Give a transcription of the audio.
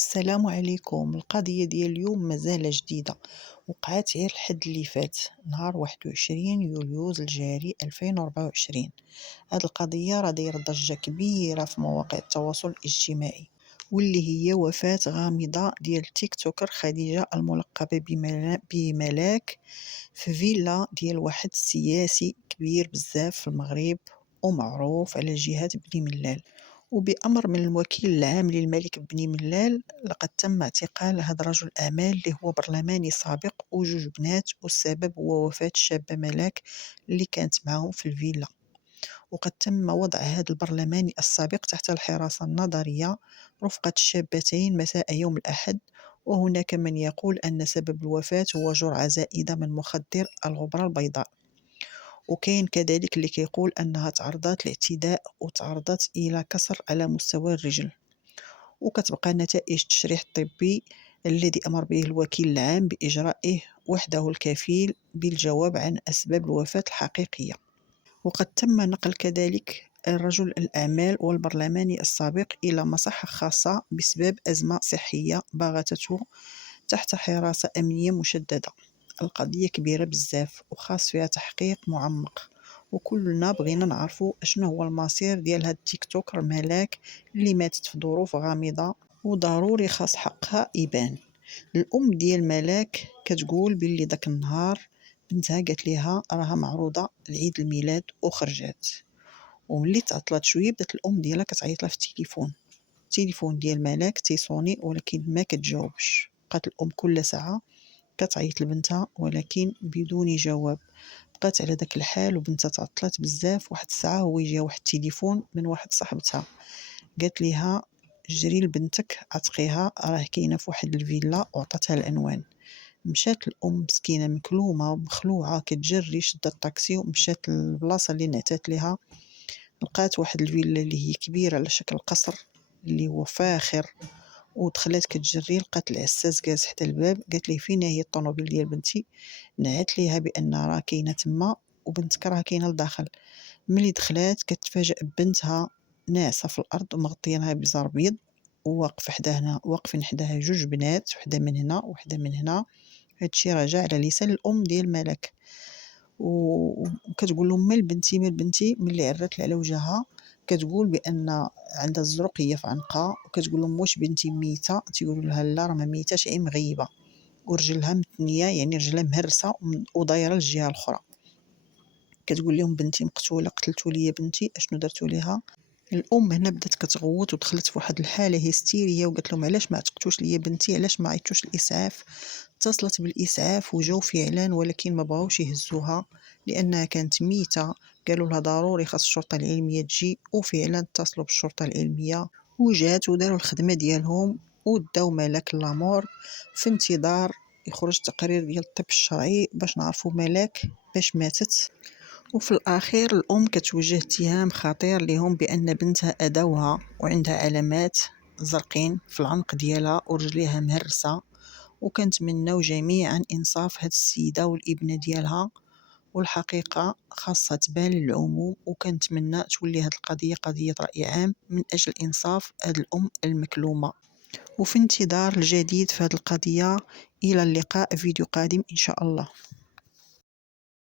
السلام عليكم. القضية ديال اليوم مازال جديدة، وقعت غير الحد اللي فات نهار 21 يوليوز الجاري 2024. هاد القضية راه دايرة ضجة كبيرة في مواقع التواصل الاجتماعي، واللي هي وفاة غامضة ديال تيك توكر خديجة الملقبة بملاك في فيلا ديال واحد السياسي كبير بزاف في المغرب ومعروف على جهة بني ملال. وبأمر من الوكيل العام للملك بني ملال لقد تم اعتقال هذا رجل الأعمال اللي هو برلماني سابق وجوج بنات، والسبب هو وفاة الشابة ملاك اللي كانت معهم في الفيلا. وقد تم وضع هذا البرلماني السابق تحت الحراسة النظرية رفقة الشابتين مساء يوم الأحد. وهناك من يقول أن سبب الوفاة هو جرعة زائدة من مخدر الغبرة البيضاء، وكاين كذلك اللي كيقول أنها تعرضت لاعتداء وتعرضت إلى كسر على مستوى الرجل. وكتبقى نتائج التشريح الطبي الذي أمر به الوكيل العام بإجرائه وحده الكفيل بالجواب عن أسباب الوفاة الحقيقية. وقد تم نقل كذلك رجل الأعمال والبرلماني السابق إلى مصحة خاصة بسبب أزمة صحية باغتته تحت حراسة أمنية مشددة. القضية كبيرة بزاف وخاص فيها تحقيق معمق، وكلنا بغينا نعرفوا اشنو هو المصير ديال هاد تيك توكر ملاك اللي ماتت في ظروف غامضة، وضروري خاص حقها يبان. الام ديال ملاك كتقول باللي داك النهار بنتها قالت ليها راها معروضه لعيد الميلاد وخرجات، وملي تعطلات شويه بدات الام ديالها كتعيط لها في التليفون ديال ملاك تيصوني ولكن ما كتجاوبش. بقات الام كل ساعه كتعيط لبنتها ولكن بدون جواب. بقات على داك الحال وبنتها تعطلات بزاف. واحد الساعه هو يجي واحد التليفون من واحد صاحبتها قالت ليها جري لبنتك عتقيها راه كاينه في واحد الفيلا، وعطاتها العنوان. مشات الام مسكينه مكلومه ومخلوعه كتجري شدت الطاكسي ومشات للبلاصه اللي نعتات ليها. لقات واحد الفيلا اللي هي كبيره على شكل قصر اللي هو فاخر، ودخلت كتجري لقات العساس جالس حتى الباب. قالت ليه فين هي الطوموبيل ديال بنتي؟ نعت ليها بان راه كاينه تما وبنتك راه كاينه لداخل. ملي دخلات كتفاجأ بنتها ناعسه في الارض ومغطينها بزار بيض، واقفين حداها جوج بنات، وحده من هنا وحده من هنا. هادشي رجع على لسان الام ديال ملك، وكتقول لهم مال بنتي. ملي عرات على وجهها كتقول بان عندها الزروقيه في عنقها، وكتقول لهم واش بنتي ميته؟ تيقولوا لها لا راه ما ميتاش، غير مغيبه ورجلها متنيه، يعني رجلها مهرسه ودايره للجهه الاخرى. كتقول لهم بنتي مقتوله، قتلتوا لي بنتي، اشنو درتوا ليها؟ الام هنا بدات كتغوت ودخلت في واحد الحاله هستيريه، وقالت لهم علاش ما عتقتوش ليا بنتي، علاش ما عيطتوش الاسعاف؟ اتصلت بالاسعاف وجاو فعلا ولكن ما بغاوش يهزوها لانها كانت ميته. قالوا لها ضروري خاص الشرطه العلميه تجي، وفعلا اتصلوا بالشرطه العلميه وجات وداروا الخدمه ديالهم وداو ملاك لامور في انتظار يخرج تقرير ديال الطب الشرعي باش نعرفوا ملاك باش ماتت. وفي الأخير الأم كتوجه اتهام خطير لهم بأن بنتها أذوها وعندها علامات زرقين في العنق ديالها ورجليها مهرسة، وكنتمناو جميعا إنصاف هاد السيدة والابنة ديالها، والحقيقة خاصها تبان للعموم. وكنتمنى تولي هاد القضية قضية رأي عام من أجل إنصاف هاد الأم المكلومة. وفي انتظار الجديد في هاد القضية. إلى اللقاء، فيديو قادم إن شاء الله.